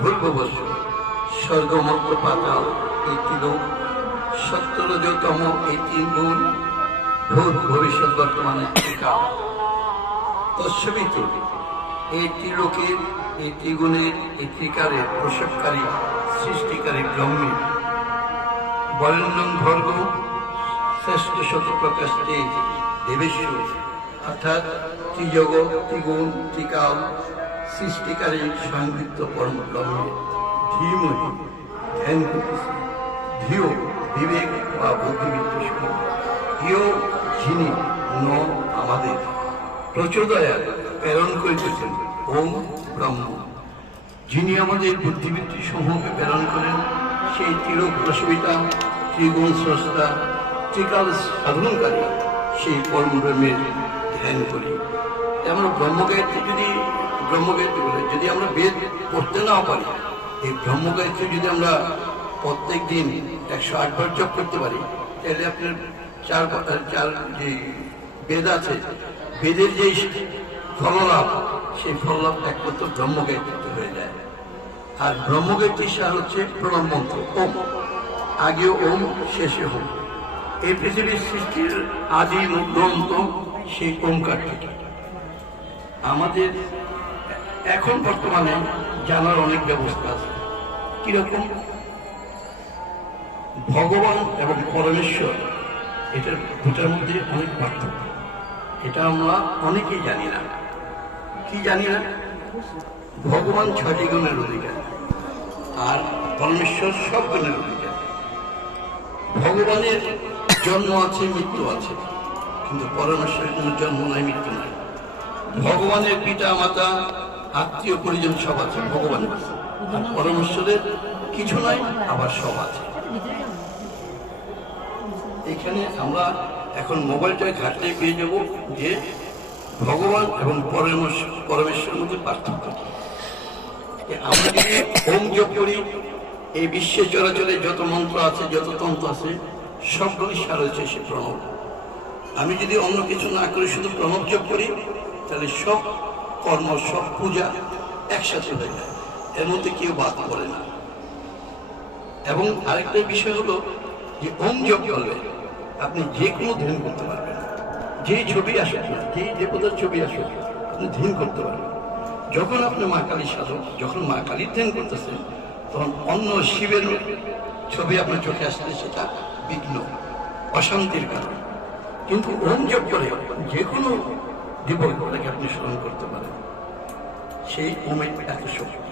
ভূর্ভুবস্য স্বর্গমর্ত পাতাল এই তিলোক, সত্যরজতম এই তিন গুণ, ভূত ভবিষ্যৎ বর্তমানে কাল। তস্যবিত এই ত্রিলোকের, এই ত্রিগুণের, এই ত্রিকারের প্রসবকারী সৃষ্টিকারী ব্রহ্মে বরেণ্যং ভর্গ শ্রেষ্ঠ শত প্রকাশে দেবেশ্বর, অর্থাৎ ত্রিজগৎ, ত্রিগুণ, ত্রিকাল সৃষ্টিকারী সংযুক্ত পরম ব্রহ্মে ধীমহি ধ্যান করতেছে। ধিও বিবেক বা বুদ্ধিবৃত্ত সমূহ, ধিও যিনি ন আমাদের প্রচোদয়া প্রেরণ করিতেছেন ওম ব্রহ্ম, যিনি আমাদের বুদ্ধিবৃত্তি সমূহকে প্রেরণ করেন, সেই ত্রিলোক প্রসবিতা ত্রিগুণ স্রষ্টা ত্রিকাল সাধনকারী সেই পরম ব্রহ্মের ধ্যান করি। আমরা ব্রহ্মগায়ত্রী বলে যদি আমরা বেদ পড়তে নাও পারি, এই ব্রহ্মগায়ত্রী যদি আমরা প্রত্যেক দিন 108 বার জপ করতে পারি, তাহলে আপনার চার যে বেদ আছে, বেদের যে ফললাভ, সেই ফললাভ একমাত্র ব্রহ্মগায়ত্রীতে হয়ে যায়। আর ব্রহ্মগায়ত্রীর সার হচ্ছে প্রণব মন্ত্র ওম, আগে ওম শেষে হোম। এই পৃথিবীর সৃষ্টির আদি মধ্য সেই ওমকারটি আমাদের এখন বর্তমানে জানার অনেক ব্যবস্থা আছে। কিরকম? ভগবান এবং পরমেশ্বর, দুটার মধ্যে অনেক পার্থক্য। এটা আমরা অনেকেই জানি না। কি জানি না? ভগবান 6টি গুণের অধিকার আর পরমেশ্বর সব গুণের অধিকার। ভগবানের জন্ম আছে, মৃত্যু আছে, কিন্তু পরমেশ্বরের কোনো জন্ম নাই, মৃত্যু নাই। ভগবানের পিতা মাতা আত্মীয় পরিজন সব আছে ভগবানের, আর পরমেশ্বরের কিছু নাই, আবার সব আছে। এখানে আমরা এখন মোবাইলটা ঘাটলে পেয়ে যাব যে ভগবান এবং পরমেশ্বরের মধ্যে পার্থক্য। আমরা যদি ওম জপ করি, এই বিশ্বে চলাচলে যত মন্ত্র আছে, যত তন্ত্র আছে, সবগুলি সার হয়েছে সে প্রণব। আমি যদি অন্য কিছু না করি, শুধু প্রণব জপ করি, তাহলে সব কর্ম, সব পূজা একসাথে হয়ে যায়, এর মধ্যে কেউ বাদ পড়ে না। এবং আরেকটা বিষয় হলো যে ওম জপ করলে আপনি যে কোনো ধ্যান করতে পারবেন, যেই ছবি আসুক না, যেই দেবতার ছবি আসুক, আপনি ধ্যান করতে পারবেন। যখন আপনি মা কালীর সাধক, যখন মা কালীর ধ্যান করতেছেন, তখন অন্য শিবের ছবি আপনার চোখে আসলে সেটা বিঘ্ন, অশান্তির কারণ। কিন্তু ওম জপ করে যে কোনো দেবতাকে আপনি স্মরণ করতে পারেন, সেই ওমের এত শক্তি।